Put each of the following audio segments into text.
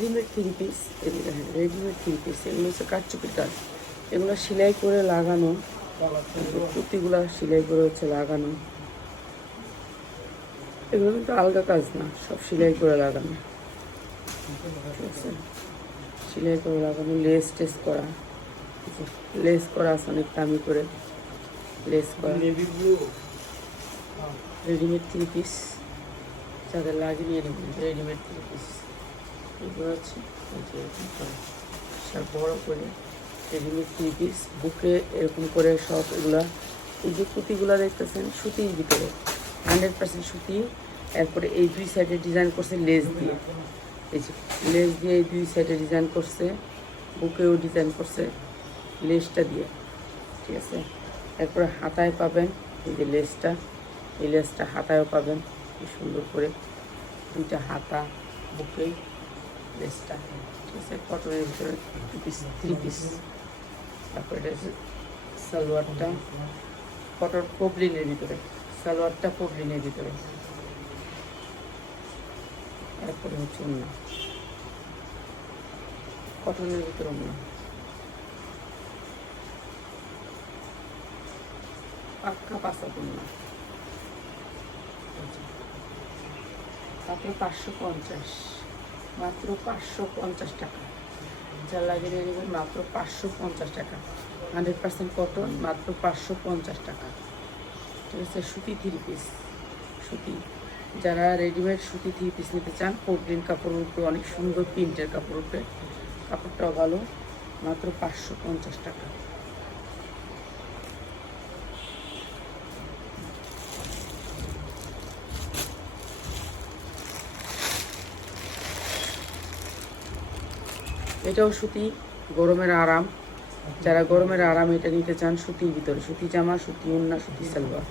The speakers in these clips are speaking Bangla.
রেডিমেড থ্রি পিস এগুলো দেখেন রেডিমেড থ্রি পিস এগুলো হচ্ছে কাঠচুপির কাজ এগুলো সেলাই করে লাগানো কুর্তিগুলো সেলাই করে হচ্ছে লাগানো। এগুলো কিন্তু আলগা কাজ না সব সেলাই করে লাগানো। ঠিক আছে? সেলাই করে লাগানো লেস টেস করা। লেস করা আছে অনেক দামি করে। লেস করা। রেডিমেড থ্রি পিস যাদের লাগে নিয়ে নেবেন রেডিমেড থ্রি পিস এগুলো বড় করে রেডিমেড থ্রি পিস বুকে এরকম করে সব এগুলা এই যে কুতিগুলো দেখতেছেন সুতির ভিতরে হান্ড্রেড পার্সেন্ট সুতি এরপরে এই দুই সাইডে ডিজাইন করছে লেস দিয়ে এই যে লেস দিয়ে এই দুই সাইডে ডিজাইন করছে বুকেও ডিজাইন করছে লেসটা দিয়ে ঠিক আছে এরপরে হাতায় পাবেন এই যে লেসটা এই লেসটা হাতায়ও পাবেন কি সুন্দর করে দুইটা হাতা বুকে লেসটা ঠিক আছে কটনের ভিতরে পিস থ্রি পিস তারপরে এটা সালোয়ারটা কটন পবলিনের ভিতরে সালোয়ারটা পবলিনের ভিতরে এরপরে হচ্ছে অন্য কটনের ভিতরে অন্য পাক্কা পাঁচা পণ্য মাত্র পাঁচশো পঞ্চাশ মাত্র পাঁচশো পঞ্চাশ টাকা। যা লাগিয়ে নিয়ে নেবেন মাত্র পাঁচশো পঞ্চাশ টাকা। হান্ড্রেড পার্সেন্ট কটন, মাত্র পাঁচশো পঞ্চাশ টাকা। ঠিক আছে, সুতি থ্রি পিস। সুতি। যারা রেডিমেড সুতি থ্রি পিস নিতে চান পোর্টলিন কাপড়ের উপরে, অনেক সুন্দর প্রিন্টের কাপড় উপরে, কাপড়টাও ভালো, মাত্র পাঁচশো পঞ্চাশ টাকা। এটাও সুতি, গরমের আরাম। যারা গরমের আরাম এটা নিতে চান সুতির ভিতরে। সুতি জামা, সুতি উন্না সুতি সালোয়ার।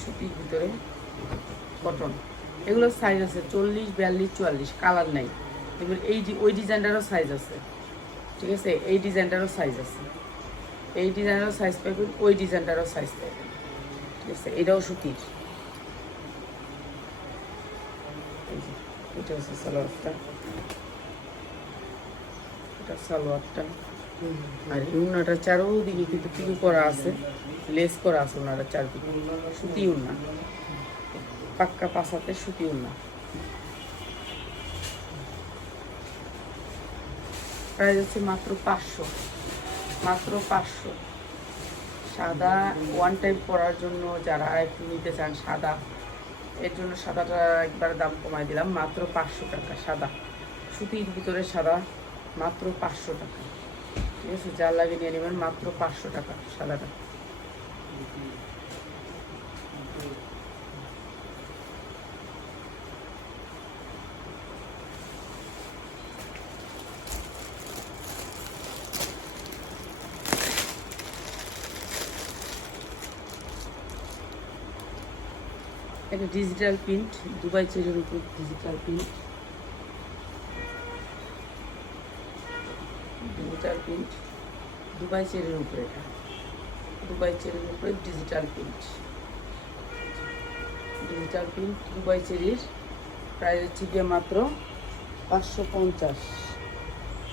সুতির ভিতরে কটন এগুলোর সাইজ আছে চল্লিশ, বিয়াল্লিশ, চুয়াল্লিশ। কালার নাই। এগুলো এই ওই ডিজাইনটারও সাইজ আছে। ঠিক আছে? এই ডিজাইনটারও সাইজ আছে। এই ডিজাইনেরও সাইজ পাইবেন ওই ডিজাইনটারও সাইজ পাইবেন ঠিক আছে? এটাও সুতির। এটা হচ্ছে সালোয়ারটা। এটা সালোয়ারটা। আর উন্নাটার চারোদিকে কিন্তু পিকু করা আছে লেস করা আছে চারদিকে। সুতি উন্না। পাক্কা পাশাতে সুতি উন্না। প্রাইস হচ্ছে মাত্র পাঁচশো। মাত্র পাঁচশো। সাদা ওয়ান টাইম পরার জন্য যারা একটু নিতে চান সাদা এর জন্য সাদাটা একবার দাম কমাই দিলাম মাত্র পাঁচশো টাকা সাদা। সুতির ভিতরে সাদা মাত্র পাঁচশো টাকা। ঠিক আছে? যা লাগে নিয়ে নেবেন মাত্র পাঁচশো টাকা সাদাটা। এটা ডিজিটাল প্রিন্ট দুবাই চেরির উপর digital print digital print Dubai চেরির উপরে এটা। দুবাই চেরির উপরে digital print digital print Dubai চেরির price হচ্ছে গিয়ে মাত্র পাঁচশো পঞ্চাশ।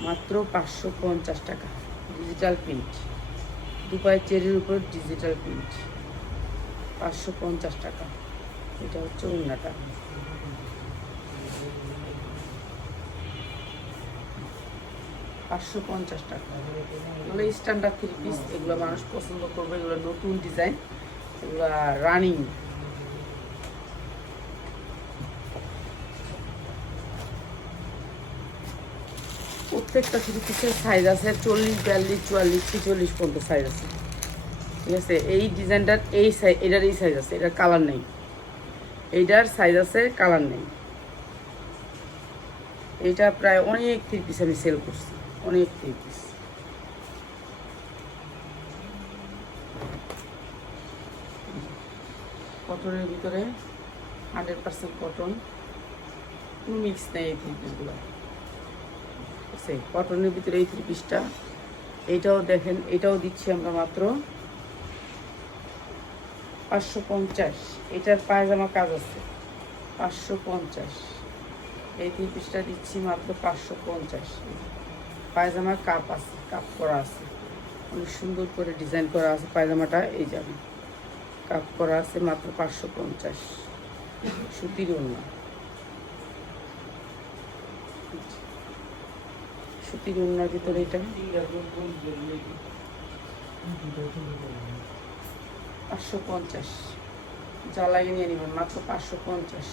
মাত্র পাঁচশো পঞ্চাশ টাকা। ডিজিটাল প্রিন্ট দুবাই চেরির উপর ডিজিটাল প্রিন্ট পাঁচশো পঞ্চাশ টাকা। এটা হচ্ছে উন্নাটা পাঁচশো পঞ্চাশ টাকা। এগুলো স্ট্যান্ডার্ড থ্রি পিস এগুলো মানুষ পছন্দ করবে, এগুলো নতুন ডিজাইন এগুলো রানিং প্রত্যেকটা থ্রি পিসের সাইজ আছে, চল্লিশ, বিয়াল্লিশ, চুয়াল্লিশ, ছেচল্লিশ পর্যন্ত সাইজ আছে। ঠিক আছে? এই ডিজাইনটার এই সাইজ এটার এই সাইজ আছে, এটার কালার নেই। এইটার সাইজ আছে কালার নেই। এইটা প্রায় অনেক থ্রি পিস আমি সেল করছি। অনেক থ্রি কটনের ভিতরে হান্ড্রেড পার্সেন্ট কটন। কোনো মিক্স নেই এই থ্রি পিসগুলো আছে কটনের ভিতরে এই থ্রি পিসটা এইটাও দেখেন, এটাও দিচ্ছি আমরা মাত্র পাঁচশো পঞ্চাশ। এটার পায়জামা কাজ আছে, পাঁচশো পঞ্চাশ। এই থ্রি দিচ্ছি মাত্র পাঁচশো পঞ্চাশ। পায়জামার কাপ আছে, কাপ করা আছে। অনেক সুন্দর করে ডিজাইন করা আছে পায়জামাটা, এই যাবে কাপ করা আছে মাত্র পাঁচশো পঞ্চাশ। সুতির ওড়না। সুতির ওড়নার ভিতরে এটা। পাঁচশো পঞ্চাশ। লাগে নিয়ে নেবেন, মাত্র পাঁচশো পঞ্চাশ।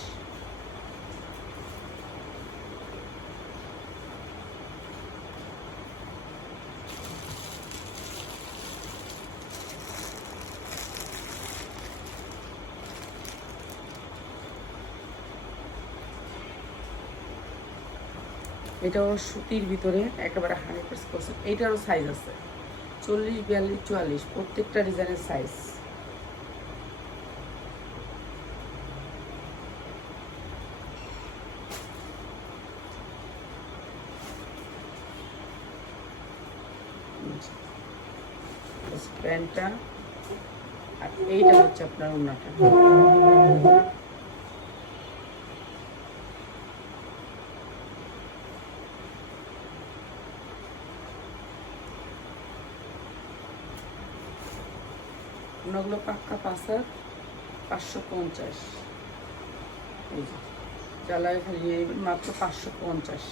এটাও সুতির ভিতরে একেবারে হান্ড্রেড পার্সেন্ট করছে এইটারও সাইজ আছে চল্লিশ বিয়াল্লিশ চুয়াল্লিশ প্রত্যেকটা ডিজাইনের সাইজ প্যান্টটা আর এইটা হচ্ছে আপনার ওনাটা ওনাগুলো পাক্কা পাঁচার পাঁচশো পঞ্চাশ। এই যে জ্বালায় খালি মাত্র পাঁচশো পঞ্চাশ।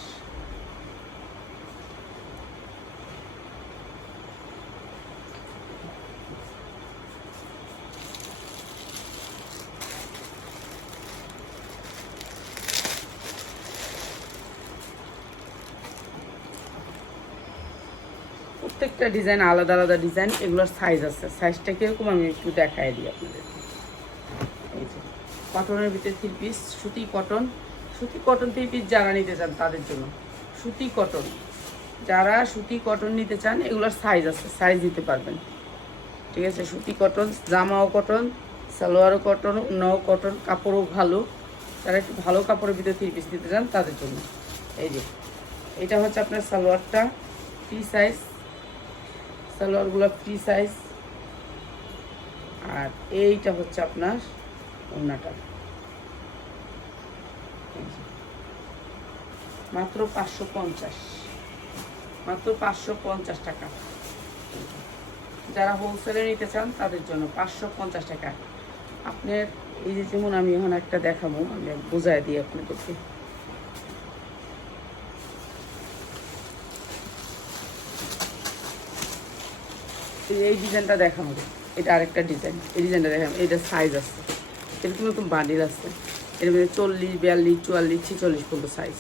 প্রত্যেকটা ডিজাইন আলাদা আলাদা ডিজাইন এগুলোর সাইজ আছে। সাইজটা কীরকম আমি একটু দেখাই দিই আপনাদের। এই যে কটনের ভিতরে থ্রি পিস সুতি কটন সুতি কটন থ্রি পিস যারা নিতে চান তাদের জন্য। সুতি কটন যারা সুতি কটন নিতে চান, এগুলোর সাইজ আছে সাইজ দিতে পারবেন। ঠিক আছে, সুতি কটন জামাও কটন সালোয়ারও কটন নও কটন কাপড়ও ভালো। যারা একটু ভালো কাপড়ের ভিতরে থ্রি পিস নিতে চান তাদের জন্য। এই যে, এটা হচ্ছে আপনার সালোয়ারটা ফ্রি সাইজ সালোয়ারগুলো ফ্রি সাইজ আর এইটা হচ্ছে আপনার যে। মাত্র পাঁচশো পঞ্চাশ। মাত্র পাঁচশো পঞ্চাশ টাকা। যারা হোলসেলে নিতে চান, তাদের জন্য পাঁচশো পঞ্চাশ টাকা। আপনার এই যে যেমন আমি এখন একটা দেখাবো, আমি বোঝাই দিই আপনাদেরকে। এই- ডিজাইনটা দেখানো এটা আরেকটা ডিজাইন এই ডিজাইনটা দেখাম এটা সাইজ আছে। এরকম এরকম বান্ডিল আছে। এর মধ্যে চল্লিশ, বিয়াল্লিশ, চুয়াল্লিশ, ছেচল্লিশ পর্যন্ত সাইজ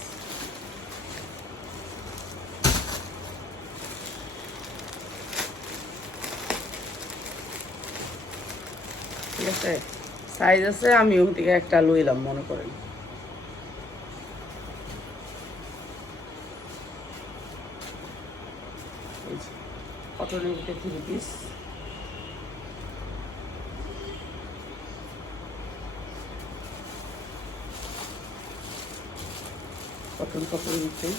সাইজ আছে? আমি ওখান থেকে একটা লইলাম, মনে করেন। কটনের ভিতরে থ্রি পিস কটন কাপড়ের ভিতরে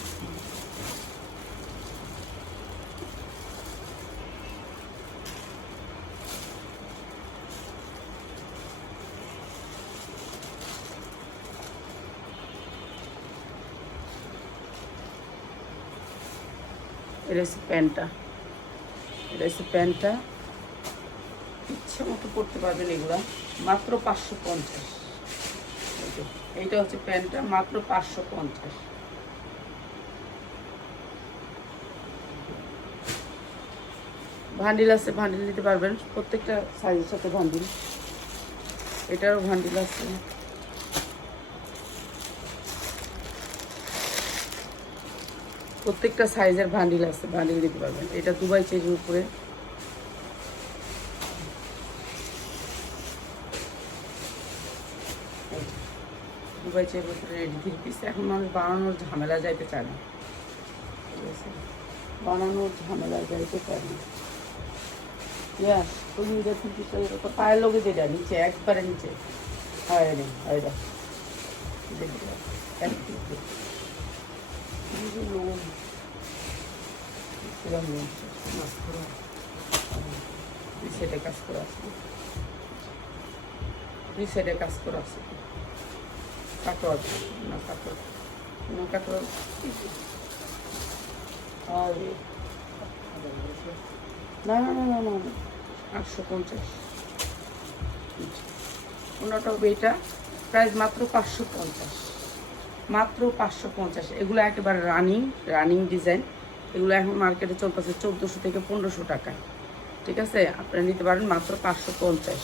এটা হচ্ছে প্যান্টটা এটা প্যান্টটা। ইচ্ছে মতো পড়তে পারবেন এগুলা। মাত্র পাঁচশো পঞ্চাশ। এই এইটা হচ্ছে প্যান্টটা, মাত্র পাঁচশো পঞ্চাশ। ভান্ডিল আছে ভান্ডিল নিতে পারবেন। প্রত্যেকটা সাইজের সাথে ভান্ডিল এটারও ভান্ডিল আছে। প্রত্যেকটা সাইজের ভান্ডিল আছে ভান্ডিল দিতে পারবেন। এটা দুবাই চেজের উপরে। দুবাই চেজের উপরে রেডি থ্রি এখন মানুষ বানানোর ঝামেলা যাইতে চায় না। বানানোর ঝামেলা যাইতে চায় না। ইয়া ওই যে থ্রি নিচে, একবারে নিচে। হয় নি হয় দেখি। কাজ আছে কাজ আছে না না না না না না না। আটশো পঞ্চাশ ওনাটা হবে এটা প্রাইস মাত্র পাঁচশো পঞ্চাশ মাত্র পাঁচশো পঞ্চাশ। এগুলো একেবারে রানিং রানিং ডিজাইন এগুলো এখন মার্কেটে চলতেছে চোদ্দোশো থেকে পনেরোশো টাকায়। ঠিক আছে? আপনারা নিতে পারেন মাত্র পাঁচশো পঞ্চাশ।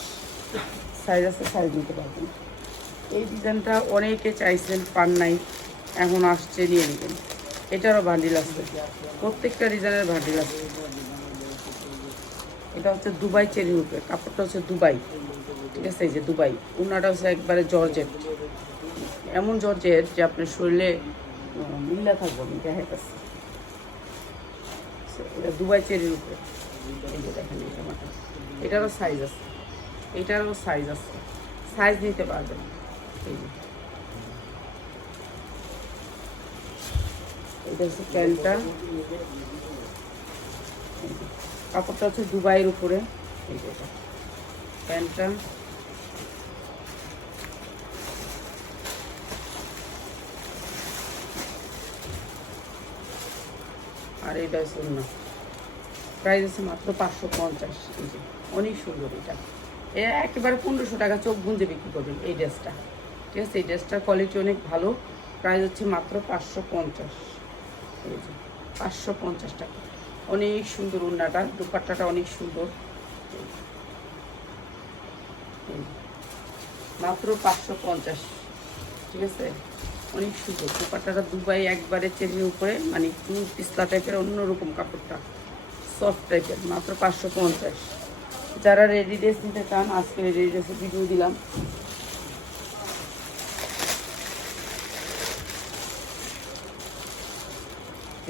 সাইজ আছে সাইজ নিতে পারবেন। এই ডিজাইনটা অনেকে চাইছেন, পান নাই, এখন আসছে, নিয়ে নেবেন। এটারও বান্ডিল আছে। প্রত্যেকটা ডিজাইনের বান্ডিল আছে। এটা হচ্ছে দুবাই চেরি রূপে কাপড়টা হচ্ছে দুবাই। ঠিক আছে? এই যে দুবাই। উনাটা হচ্ছে একবারে জর্জেট। এমন জর্জেট যে আপনার শরীরে মিল্লা থাকব, আমি দেখা যাচ্ছে এটা দুবাই চেরির উপরে। যে দেখেন এটারও সাইজ আছে। এটারও সাইজ আছে। সাইজ নিতে পারবেন। যে। এটা হচ্ছে প্যান্টটা কাপড়টা হচ্ছে দুবাইয়ের উপরে। এই যে প্যান্টটা। আর এটা হচ্ছে অন্য প্রাইস আছে মাত্র পাঁচশো পঞ্চাশ যে অনেক সুন্দর এটা। এ একেবারে পনেরোশো টাকা চোখ গুঞ্জে বিক্রি করবেন এই ড্রেসটা। ঠিক আছে, এই ড্রেসটার কোয়ালিটি অনেক ভালো। প্রাইস হচ্ছে মাত্র পাঁচশো পঞ্চাশ এই যে পাঁচশো পঞ্চাশ টাকা। অনেক সুন্দর উন্নাটা দুপাট্টাটা অনেক সুন্দর। মাত্র পাঁচশো পঞ্চাশ। ঠিক আছে? অনেক সুন্দর। দুপাট্টাটা দুবাই একবারে চেরির উপরে মানে একটু পিস্তা টাইপের অন্যরকম কাপড়টা। সফট টাইপের মাত্র পাঁচশো পঞ্চাশ। যারা রেডি ড্রেস নিতে চান, আজকে রেডি ড্রেসের ভিডিও দিলাম।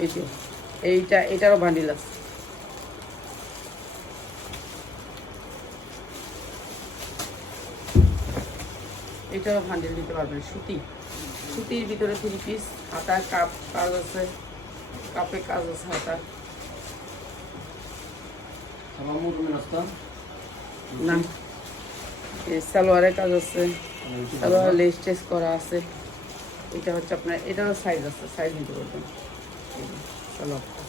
এই যে, এইটা, এটারও বান্ডিল আছে। এটারও বান্ডিল দিতে পারবেন, সুতি। সুতির ভিতরে থ্রি পিস হাতা কাপ কাজ আছে কাপে কাজ আছে হাতা না। এই সালোয়ারের কাজ আছে সালোয়ার লেস টেস করা আছে। এটা হচ্ছে আপনার এটারও সাইজ আছে সাইজ নিতে পারবেন। সালোয়ারটা।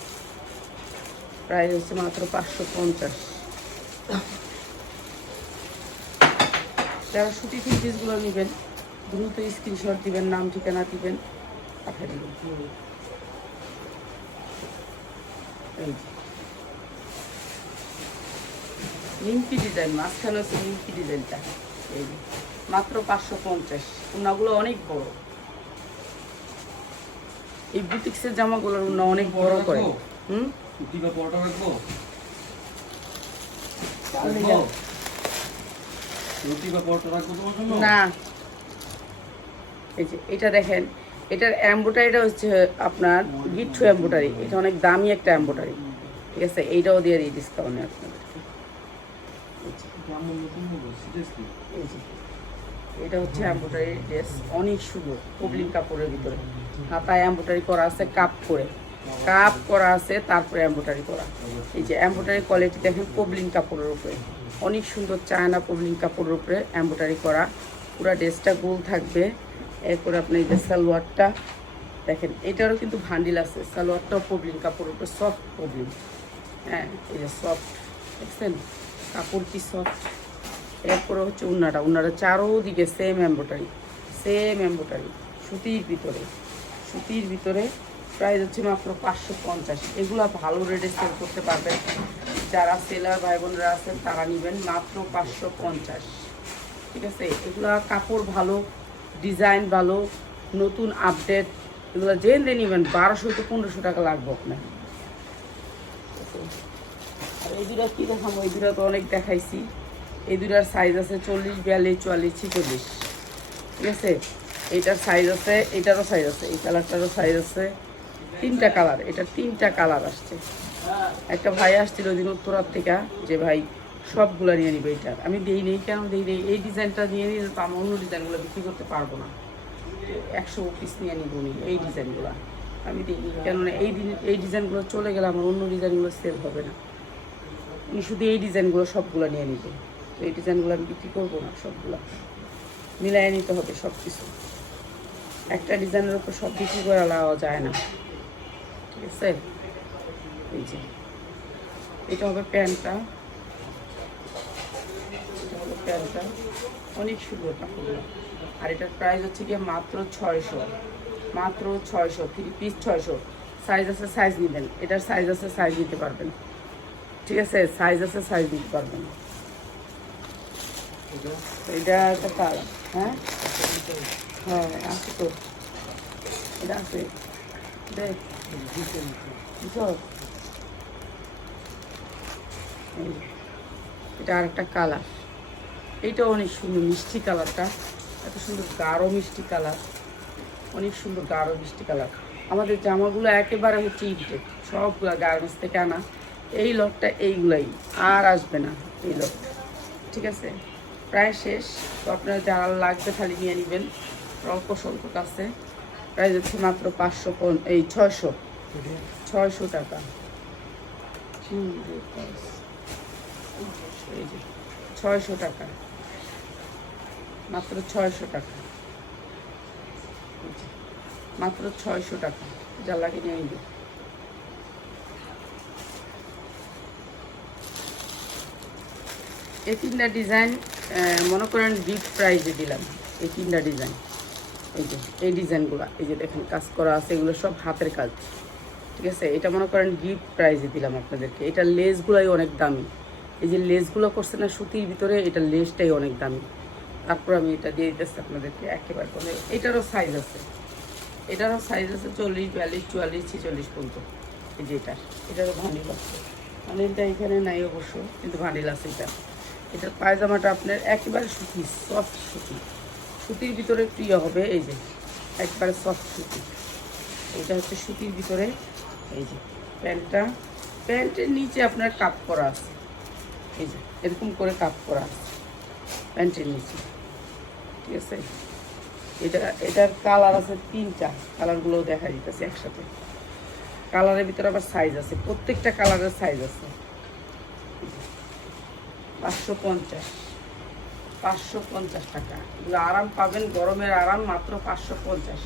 প্রাইস হচ্ছে মাত্র পাঁচশো পঞ্চাশ। যারা সুতি থ্রি পিসগুলো নেবেন দ্রুত স্ক্রিনশট দিবেন নাম ঠিকানা দিবেন পাঠিয়ে দিবেন। এই নিমকি ডিজাইন মাঝখানে হচ্ছে নিমকি ডিজাইনটা এই মাত্র পাঁচশো পঞ্চাশ। উন্নাগুলো অনেক বড়। এই বুটিক্সের জামাগুলোর উন্না অনেক বড় করে। হুম? রুটি বা পরোটা রাখব তোমার জন্য? না। এই যে, এটা দেখেন, এটার এম্বোটারিটা হচ্ছে আপনার গিট্টু এম্বোটারি এটা অনেক দামি একটা এম্বোটারি ঠিক আছে? এইটাও দিয়ে দিই ডিসকাউন্টে যে এটা হচ্ছে এম্বোটারি ড্রেস অনেক সুন্দর কবলিং কাপড়ের ভিতরে। হাতায় এম্বোটারি করা আছে, কাপ করে। কাপ করা আছে, তারপরে এম্বোটারি করা। এই যে এম্বোটারি কোয়ালিটি দেখেন কবলিং কাপড়ের উপরে। অনেক সুন্দর চায়না কবলিং কাপড়ের উপরে এম্বোটারি করা। পুরো ড্রেসটা গোল থাকবে। এরপরে আপনি এই যে সালোয়ারটা দেখেন, এটারও কিন্তু ভান্ডিল আছে। সালোয়ারটাও পবলিং কাপড় উপরে সফট পবলিং হ্যাঁ এই যে সফট দেখছেন? কাপড় কি সফট এরপরে হচ্ছে উন্নাটা। উন্নাটা চারোদিকে সেম এম্বোটারি সেম এম্বোটারি সুতির ভিতরে। সুতির ভিতরে প্রাইস হচ্ছে মাত্র পাঁচশো পঞ্চাশ। এগুলো ভালো রেটে সেল করতে পারবেন। যারা সেলার ভাই বোনরা আছেন, তারা নেবেন মাত্র পাঁচশো পঞ্চাশ। ঠিক আছে? এগুলা কাপড় ভালো ডিজাইন ভালো, নতুন আপডেট, এগুলো জেনে নেবেন, বারোশো তো পনেরোশো টাকা লাগবে আপনার। আর এই দুটা কী দেখাবো? এই দুটা তো অনেক দেখাইছি। এই দুটার সাইজ আছে চল্লিশ, বিয়াল্লিশ, চুয়াল্লিশ, ছিচল্লিশ। ঠিক আছে? এইটার সাইজ আছে, এটারও সাইজ আছে, এই কালারটারও সাইজ আছে। তিনটা কালার এটা তিনটা কালার আসছে। একটা ভাই আসছিল দিন উত্তরার থেকে, যে ভাই সবগুলো নিয়ে নিবে এটা। আমি দিই নেই, কেন দিই নেই? এই ডিজাইনটা নিয়ে নিলে তো আমি অন্য ডিজাইনগুলো বিক্রি করতে পারব না। একশো পিস নিয়ে নিব নি এই ডিজাইনগুলো। আমি দিই কেননা এই এই ডিজাইনগুলো চলে গেলে আমার অন্য ডিজাইনগুলো সেল হবে না। উনি শুধু এই ডিজাইনগুলো সবগুলো নিয়ে নিবে। তো এই ডিজাইনগুলো আমি বিক্রি করব না সবগুলো। মিলাই নিতে হবে সব কিছু একটা ডিজাইনের উপর সব কিছু করে লাওয়া যায় না। ঠিক আছে? এই যে। এটা হবে প্যান্টটা। প্যান্টটা অনেক সুন্দর কাপড়গুলো। আর এটার প্রাইস হচ্ছে গিয়ে মাত্র ছয়শো। মাত্র ছয়শো থ্রি পিস ছয়শো। সাইজ আছে সাইজ নেবেন। এটার সাইজ আছে সাইজ নিতে পারবেন। ঠিক আছে? সাইজ আছে সাইজ নিতে পারবেন। এটা একটা কাল হ্যাঁ? হ্যাঁ আছে তো। এটা আছে। দেখ। এটা আর একটা কালার। এইটা অনেক সুন্দর মিষ্টি কালারটা। এত সুন্দর গাঢ় মিষ্টি কালার। অনেক সুন্দর গাঢ় মিষ্টি কালার। আমাদের জামাগুলো একেবারে হচ্ছে ইনটেক সবগুলো গার্মেন্টস থেকে আনা। এই লটটা এইগুলাই। আর আসবে না এই লটটা ঠিক আছে? প্রায় শেষ। তো আপনার যারা লাগবে খালি নিয়ে নেবেন। অল্প সংখ্যক কাছে। প্রাইস হচ্ছে মাত্র পাঁচশো এই ছয়শো। ছয়শো টাকা। ছয়শো টাকা। মাত্র ছয়শো টাকা। মাত্র ছয়শো টাকা যা লাগে নিয়ে নিবে। এই তিনটা ডিজাইন মনে করেন গিফট প্রাইজে দিলাম, এই তিনটা ডিজাইন। এই যে, এই ডিজাইনগুলো, এই যে দেখেন, কাজ করা আছে, এগুলো সব হাতের কাজ। ঠিক আছে? এটা মনে করেন গিফট প্রাইজে দিলাম আপনাদেরকে। এটা লেসগুলোই অনেক দামি। এই যে লেসগুলো করছে না সুতির ভিতরে, এটা লেসটাই অনেক দামি। তারপর আমি এটা দিয়ে দিতেছি আপনাদেরকে একেবারে করে এটারও সাইজ আছে। এটারও সাইজ আছে চল্লিশ, বিয়াল্লিশ, চুয়াল্লিশ, ছেচল্লিশ পর্যন্ত। এই যে এটার, এটারও ভান্ডিল আছে। ভান্ডিলটা এখানে নাই অবশ্য, কিন্তু ভান্ডিল আছে এটা। এটার পায়জামাটা আপনার একেবারে সুতি সফট সুতি। সুতির ভিতরে প্রিয় হবে, এই যে, একবারে সফট সুতি। এটা হচ্ছে সুতির ভিতরে, এই যে, প্যান্টটা, প্যান্টের নিচে আপনার কাপ করা আছে। এই যে, এরকম করে কাপ করা আছে। প্যান্টের নিচে। আছে? এটা, এটার কালার আছে তিনটা। কালারগুলোও দেখা দিতেছে একসাথে। কালারের ভিতরে আবার সাইজ আছে। প্রত্যেকটা কালারের সাইজ আছে। পাঁচশো পঞ্চাশ। পাঁচশো পঞ্চাশ টাকা। এগুলো আরাম পাবেন, গরমের আরাম, মাত্র পাঁচশো পঞ্চাশ।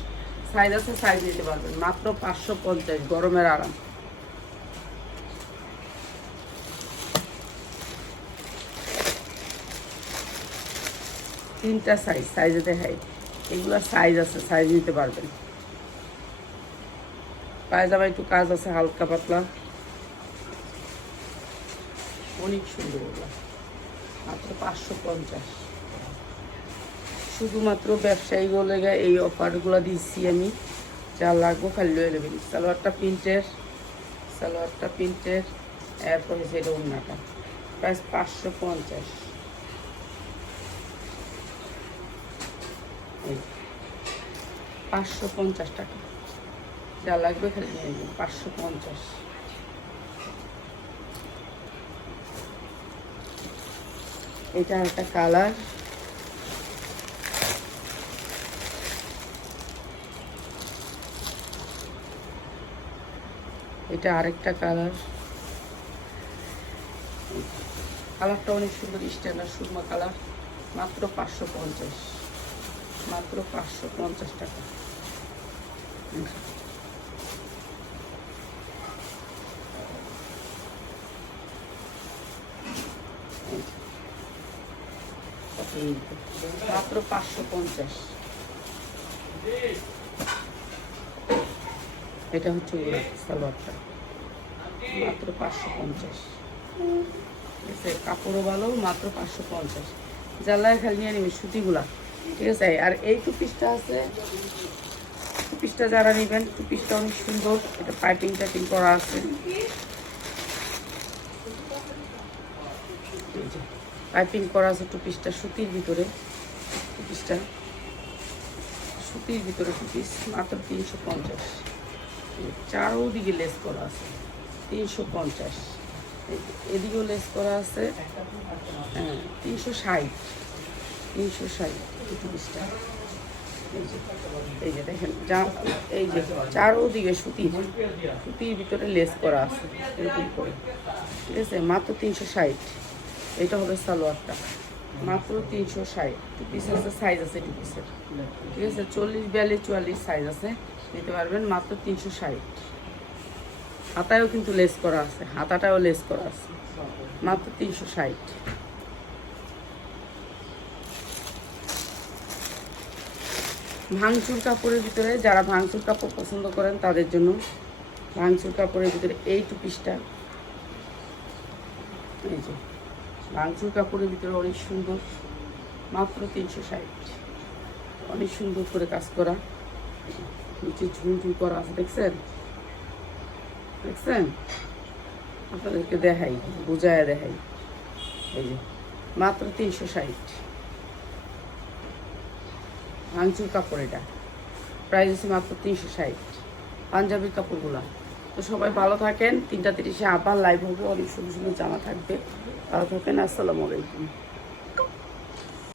সাইজ আছে সাইজ নিতে পারবেন। মাত্র পাঁচশো পঞ্চাশ, গরমের আরাম। তিনটা সাইজ সাইজে দেখাই এগুলো সাইজ আছে সাইজ নিতে পারবেন। পায়জামা একটু কাজ আছে, হালকা পাতলা। অনেক সুন্দর মাত্র পাঁচশো পঞ্চাশ। শুধুমাত্র ব্যবসায়ী বলে এই অফারগুলো দিচ্ছি আমি। যা লাগবো খালি লয়ে নেবেন। সালোয়ারটা প্রিন্টের সালোয়ারটা প্রিন্টের, এরপরে সেটা অন্যটা প্রাইস পাঁচশো পঞ্চাশ। পাঁচশো পঞ্চাশ টাকা। যা লাগবে খালি নিয়ে নেবেন পাঁচশো পঞ্চাশ। এটা একটা কালার। এটা আরেকটা কালার। কালারটা অনেক সুন্দর, স্ট্যান্ডার্ড সুরমা কালার, মাত্র পাঁচশো পঞ্চাশ। মাত্র পাঁচশো পঞ্চাশ টাকা। মাত্র পাঁচশো পঞ্চাশ। এটা হচ্ছে সালোয়ারটা। মাত্র পাঁচশো পঞ্চাশ। কাপড়ও ভালো, মাত্র পাঁচশো পঞ্চাশ। জ্বালায় খালি নিয়ে নিবি সুতিগুলা। ঠিক আছে? আর এই টু পিসটা আছে। টু পিসটা যারা নেবেন টু পিসটা অনেক সুন্দর। এটা পাইপিং টাইপিং করা আছে। পাইপিং করা আছে টু পিসটা সুতির ভিতরে। টু সুতির ভিতরে টু পিস মাত্র তিনশো পঞ্চাশ। চারোদিকে লেস করা আছে। তিনশো পঞ্চাশ। এদিকেও লেস করা আছে। হ্যাঁ তিনশো ষাট। তিনশো ষাট। পিসটা এই যে এই যে দেখেন, যা, এই যে চারোদিকে সুতির সুতির ভিতরে লেস করা আছে, এরকম করে। ঠিক আছে? মাত্র তিনশো ষাট। এটা হবে সালোয়ারটা। মাত্র তিনশো ষাট। টু পিস সাইজ আছে টু পিসের ঠিক আছে? চল্লিশ, বিয়াল্লিশ, চুয়াল্লিশ সাইজ আছে। নিতে পারবেন মাত্র তিনশো ষাট। হাতায়ও কিন্তু লেস করা আছে হাতাটাও লেস করা আছে। মাত্র তিনশো ষাট। ভাঙচুর কাপড়ের ভিতরে যারা ভাঙচুর কাপড় পছন্দ করেন, তাদের জন্য ভাঙচুর কাপড়ের ভিতরে এই টু পিসটা এই যে, ভাঙচুর কাপড়ের ভিতরে অনেক সুন্দর, মাত্র তিনশো ষাট। অনেক সুন্দর করে কাজ করা। নিচে ঝুলঝুল করা আছে, দেখছেন? দেখছেন? আপনাদেরকে দেখাই, বুঝায় দেখাই। এই যে, মাত্র তিনশো ষাট। ভাঙচুর কাপড় এটা। প্রাইস আছে মাত্র তিনশো ষাট। পাঞ্জাবির কাপড়গুলো। তো সবাই ভালো থাকেন। তিনটা তিরিশে আবার লাইভ হবে। অনেক সুন্দর সুন্দর জামা থাকবে। ভালো থাকেন। আসসালামু আলাইকুম।